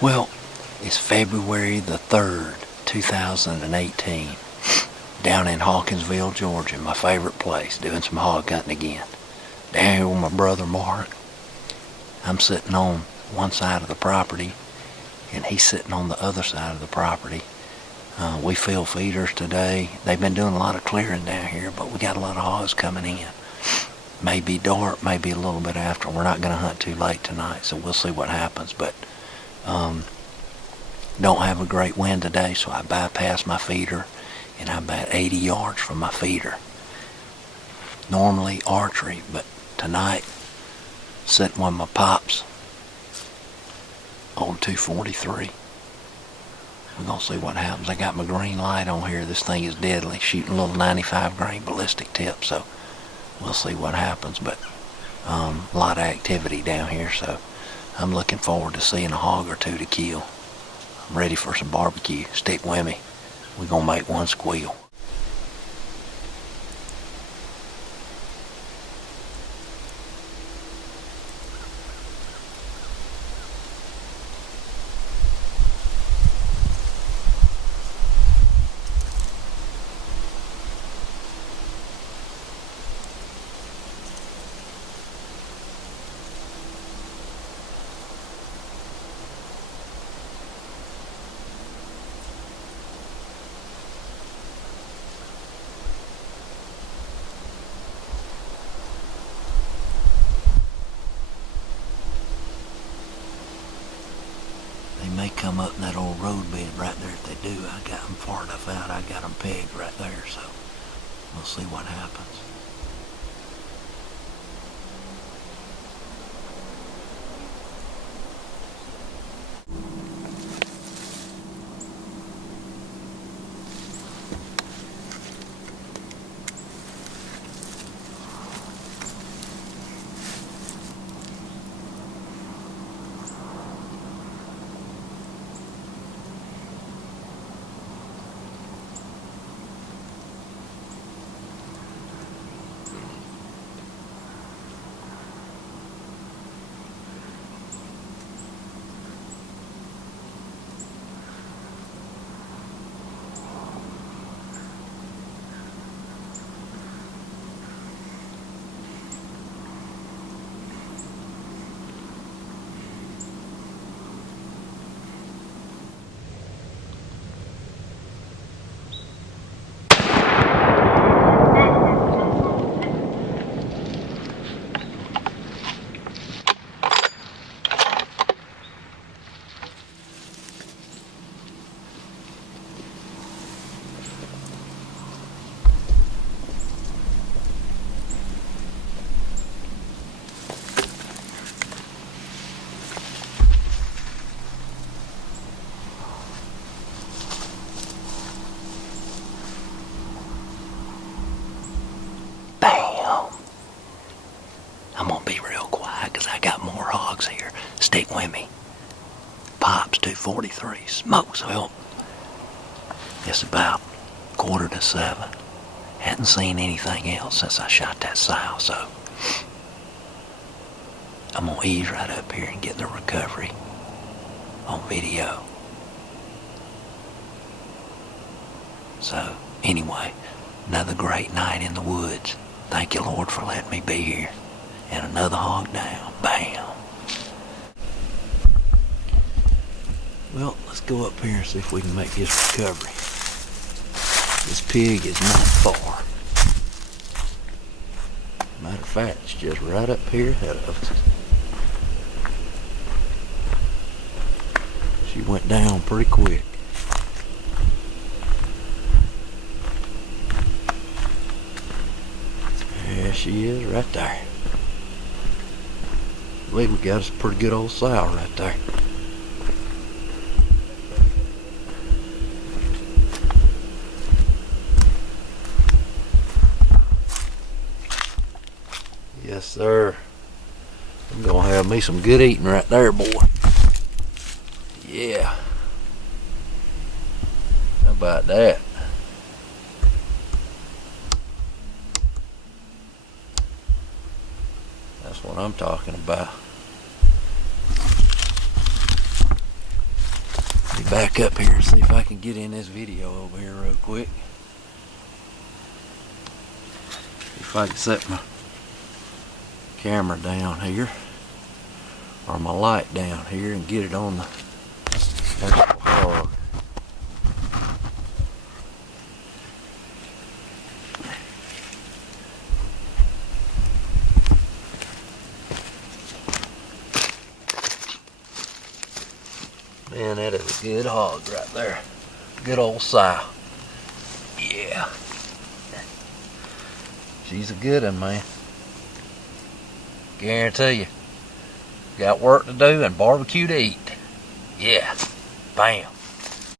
Well, it's February the 3rd, 2018, down in Hawkinsville, Georgia, my favorite place, doing some hog hunting again. Down here with my brother Mark. I'm sitting on one side of the property, and he's sitting on the other side of the property. We fill feeders today. They've been doing a lot of clearing down here, but we got a lot of hogs coming in. Maybe dark, maybe a little bit after. We're not going to hunt too late tonight, so we'll see what happens. But don't have a great wind today, so I bypassed my feeder, and I'm about 80 yards from my feeder. Normally archery, but tonight sitting with my pops on 243. We're going to see what happens. I got my green light on here. This thing is deadly, shooting a little 95 grain ballistic tip, so we'll see what happens. But a lot of activity down here, so I'm looking forward to seeing a hog or two to kill. I'm ready for some barbecue. Stick with me. We're going to make one squeal. They may come up in that old road bed right there. If they do, I got them far enough out. I got them pegged right there, so we'll see what happens. I'm going to be real quiet because I got more hogs here. Stick with me. Pops 243. Smokes help. It's about 6:45. Hadn't seen anything else since I shot that sow, so I'm going to ease right up here and get the recovery on video. So, anyway, another great night in the woods. Thank you, Lord, for letting me be here. And another hog down. Bam. Well, let's go up here and see if we can make this recovery. This pig is not far. Matter of fact, it's just right up here ahead of us. She went down pretty quick. There she is right there. I believe we got us a pretty good old sow right there. Yes, sir. I'm gonna have me some good eating right there, boy. Yeah. How about that? That's what I'm talking about. back up here and see if I can get in this video over here real quick. If I can set my camera down here, or my light down here, and get it on the actual hog. Man, that is a good hog right there. Good old sow. Yeah. She's a good one, man. Guarantee you. Got work to do and barbecue to eat. Yeah. Bam.